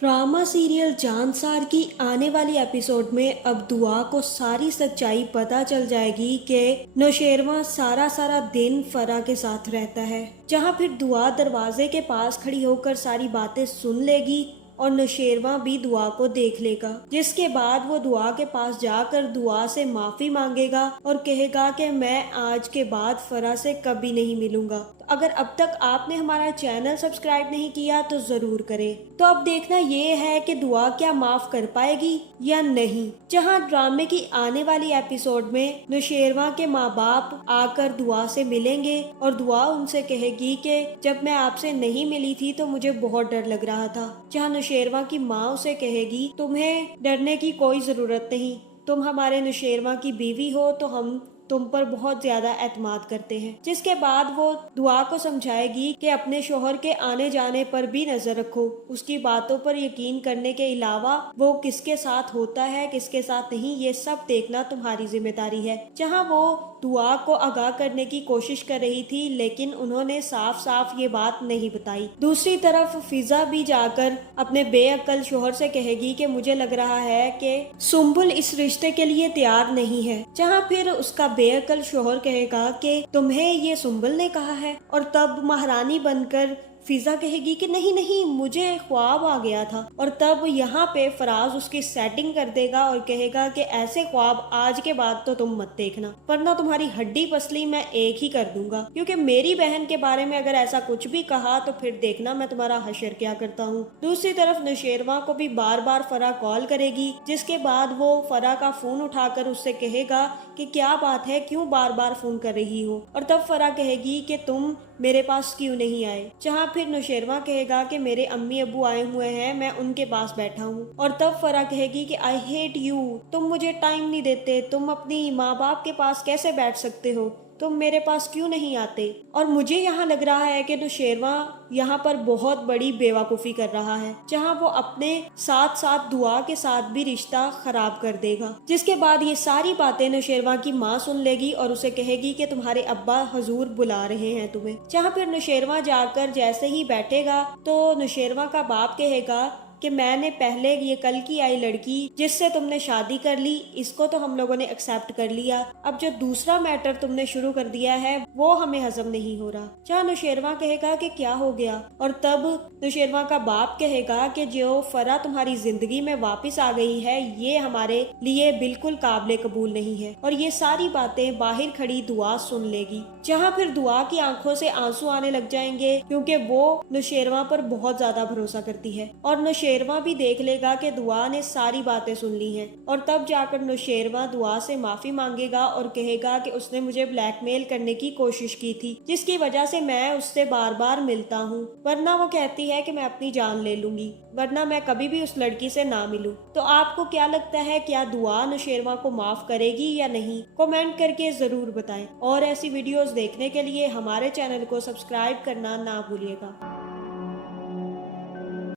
Drama serial जांसार की आने वाली एपिसोड में अब दुआ को सारी सच्चाई पता चल जाएगी कि नौशेरवा सारा सारा दिन फरा के साथ रहता है, जहां फिर दुआ दरवाजे के पास खड़ी होकर सारी बातें सुन लेगी और नौशेरवा भी दुआ को देख लेगा, जिसके बाद वो दुआ के पास जाकर दुआ से माफी मांगेगा और कहेगा कि मैं आज के बाद फरा से कभी नहीं मिलूंगा। तो अगर अब तक आपने हमारा चैनल सब्सक्राइब नहीं किया तो जरूर करें। तो अब देखना ये है कि दुआ क्या माफ कर पाएगी या नहीं। जहां ड्रामे की आने वाली एपिसोड में नौशेरवा के माँ बाप आकर दुआ से मिलेंगे और दुआ उनसे कहेगी कि जब मैं आपसे नहीं मिली थी तो मुझे बहुत डर लग रहा था। जहां नौशेरवा की माँ उसे कहेगी तुम्हें डरने की कोई जरूरत नहीं, तुम हमारे नौशेरवा की बीवी हो तो हम तुम पर बहुत ज्यादा एतमाद करते हैं। जिसके बाद वो दुआ को समझाएगी कि अपने शोहर के आने जाने पर भी नजर रखो, उसकी बातों पर यकीन करने के अलावा वो किसके साथ होता है किसके साथ नहीं ये सब देखना तुम्हारी जिम्मेदारी है। जहां वो दुआ को आगाह करने की कोशिश कर रही थी लेकिन उन्होंने साफ साफ ये बात नहीं बताई। दूसरी तरफ फिजा भी जाकर अपने बेअक्ल शोहर से कहेगी कि मुझे लग रहा है कि सुम्बुल इस रिश्ते के लिए तैयार नहीं है। जहां फिर उसका बेअक्ल शोहर कहेगा कि तुम्हें ये सुम्बुल ने कहा है, और तब महारानी बनकर फिजा कहेगी कि नहीं नहीं मुझे ख्वाब आ गया था। और तब यहाँ पे फराज उसकी सेटिंग कर देगा और कहेगा कि ऐसे ख्वाब आज के बाद तो तुम मत देखना, वरना तुम्हारी हड्डी पसली मैं एक ही कर दूंगा, क्योंकि मेरी बहन के बारे में अगर ऐसा कुछ भी कहा तो फिर देखना मैं तुम्हारा हशर क्या करता हूँ। दूसरी तरफ नौशेरवा को भी बार बार फरा कॉल करेगी, जिसके बाद वो फरा का फोन उठाकर उससे कहेगा कि क्या बात है, क्यों बार बार फोन कर रही हो। और तब फरा कहेगी कि तुम मेरे पास क्यों नहीं आए। जहाँ फिर नौशेरवा कहेगा कि मेरे अम्मी अबू आए हुए हैं, मैं उनके पास बैठा हूँ। और तब फरा कहेगी कि आई हेट यू, तुम मुझे टाइम नहीं देते, तुम अपनी माँ बाप के पास कैसे बैठ सकते हो, तुम मेरे पास क्यों नहीं आते। और मुझे यहाँ लग रहा है कि नौशेरवा यहाँ पर बहुत बड़ी बेवकूफ़ी कर रहा है, जहाँ वो अपने साथ साथ दुआ के साथ भी रिश्ता खराब कर देगा। जिसके बाद ये सारी बातें नौशेरवा की माँ सुन लेगी और उसे कहेगी कि तुम्हारे अब्बा हजूर बुला रहे हैं तुम्हें। जहाँ फिर नौशेरवा जाकर जैसे ही बैठेगा तो नौशेरवा का बाप कहेगा कि मैंने पहले ये कल की आई लड़की जिससे तुमने शादी कर ली इसको तो हम लोगों ने एक्सेप्ट कर लिया, अब जो दूसरा मैटर तुमने शुरू कर दिया है वो हमें हजम नहीं हो रहा। जहाँ नौशेरवा कहेगा कि क्या हो गया। और तब नौशेरवा का बाप कहेगा कि जो फरा तुम्हारी जिंदगी में वापस आ गई है ये हमारे लिए बिल्कुल काबिल कबूल नहीं है। और ये सारी बातें बाहर खड़ी दुआ सुन लेगी। जहाँ फिर दुआ की आंखों से आंसू आने लग जाएंगे, क्योंकि वो नौशेरवा पर बहुत ज्यादा भरोसा करती है। और नौशेरवा भी देख लेगा कि दुआ ने सारी बातें सुन ली हैं। और तब जाकर नौशेरवा दुआ से माफी मांगेगा और कहेगा कि उसने मुझे ब्लैकमेल करने की कोशिश की थी, जिसकी वजह से मैं उससे बार बार मिलता हूँ, वरना वो कहती है कि मैं अपनी जान ले लूंगी, वरना मैं कभी भी उस लड़की से ना मिलूं। तो आपको क्या लगता है, क्या दुआ नौशेरवा को माफ करेगी या नहीं? कमेंट करके जरूर बताएं। और ऐसी वीडियोस देखने के लिए हमारे चैनल को सब्सक्राइब करना ना भूलिएगा।